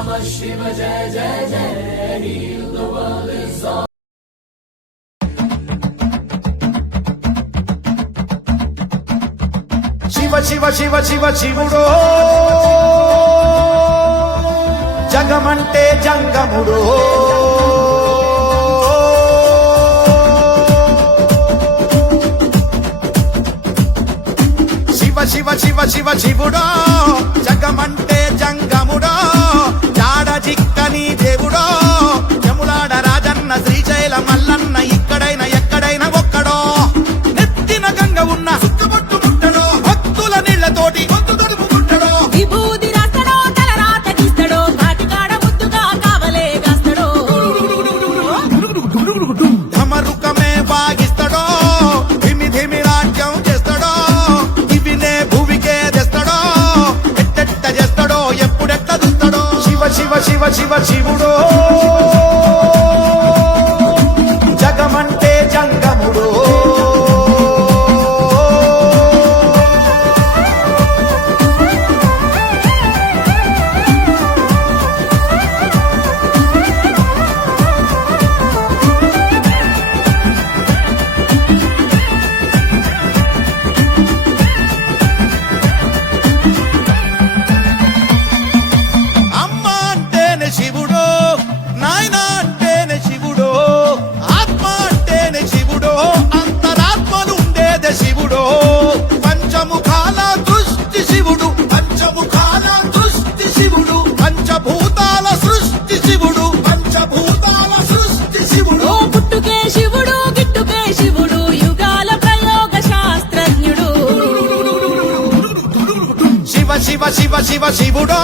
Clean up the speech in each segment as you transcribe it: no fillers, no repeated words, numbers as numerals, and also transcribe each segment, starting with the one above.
Namah Shiva Jai Jai Jai, heal the world is all. Shiva Shiva Shiva Shiva శివుడో జగమంటే జంగముడో Shiva Shiva Shiva Shiva శివుడో జగమంటే జంగముడో జాడ చిక్కని దేవుడో యములాడ రాజన్న శ్రీశైల మల్లన్న ఇక్కడైనా ఎక్కడైనా ఒక్కడో నెత్తిన గంగ ఉన్న సుక్కబొట్టు ముట్టడో భక్తుల నీళ్లతోటి గొంతు తడుపు ముట్టడో విభూది రాస్తడో తల రాత తీస్తడో కాటికాడ ముద్దుగా కావలే గాస్తడో ధమరుకమే వాగిస్తడో ధిమి ధిమి రాజ్యం చేస్తడో ఇవినే భూమికే తెస్తడో ఎట్టెట్ట చేస్తడో ఎప్పుడెట్ట చూస్తడో శివ శివ శివ శివ శివుడో జగమంటే జంగముడో అమ్మ అంటేనే శివుడో నాయన అంటేనే శివుడో ఆత్మ అంటేనే శివుడో అంతరాత్మలు ఉండేదే శివుడో పంచముఖాల దృష్టి శివుడు పంచముఖాల దృష్టి శివుడు పంచభూతాల సృష్టి శివుడు పంచభూతాల సృష్టి శివుడు ఓ పుట్టుకే శివుడు గిట్టుకే శివుడు యుగాల ప్రయోగ శాస్త్రజ్ఞుడు శివ శివ శివ శివ శివుడో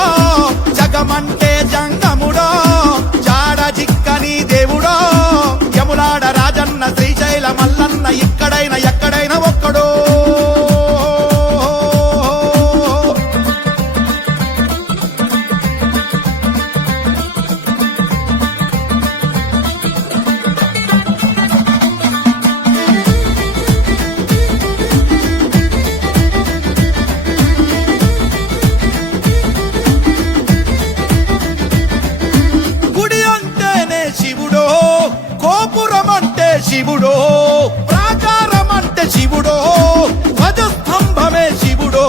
జగమంటే జంగముడో జాడ చిక్కని దేవుడో యములాడ రాజన్న శ్రీశైల మల్లన్న ఇక్కడైనా ఎక్కడైనా ఒక్కడో గుడి అంటేనే శివుడో గోపురం అంటే శివుడో ప్రాకారం అంటే శివుడో ధ్వజస్తంభమే శివుడో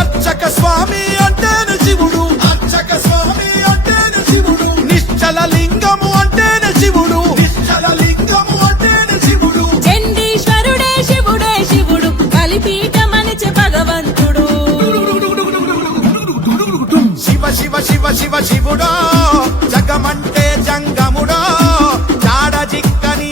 అర్చక స్వామి అంటేనే శివుడు అర్చక స్వామి అంటేనే శివుడు నిశ్చల లింగము అంటేనే శివుడు నిశ్చల లింగము అంటేనే శివుడు చండీశ్వరుడే శివుడే శివుడు కలిపీఠమనిచె భగవంతుడు శివ శివ శివ శివ శివుడో జగమంటే జంగముడో జాడ చిక్కని